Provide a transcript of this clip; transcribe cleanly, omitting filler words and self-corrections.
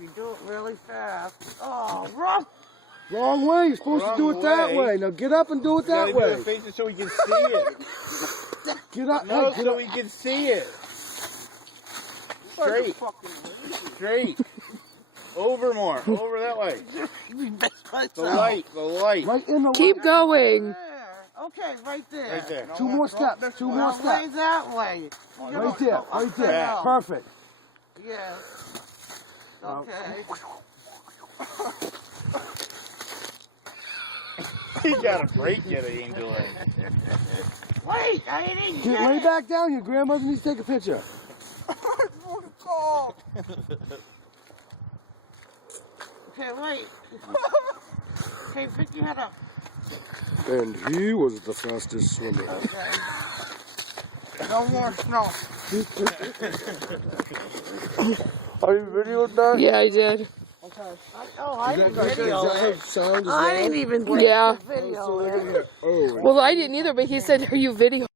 you do it really fast. Oh, wrong. Wrong way. You're supposed to do it that way. Now get up and do it that way. Do it so we can see it. Get up. No, Hey, get so up. we can see it. Straight. Straight. Over more. Over that way. The light. The light. Right in the Keep going. There. Okay, right there. Right there. Two more steps. Two more Now, way steps. that way. Right there. Right there. Yeah. Perfect. Yeah. Okay. You got a break yet, Angel. Wait, I didn't Get way back down. Your grandmother needs to take a picture. Okay, wait. Okay, pick your head up. And he was the fastest swimmer. Okay. No more snow. Are you videoing that? Yeah, I did. Okay. I didn't video it. Sound as I didn't even take Yeah. the video. Oh. Well, I didn't either, but he said, are you video?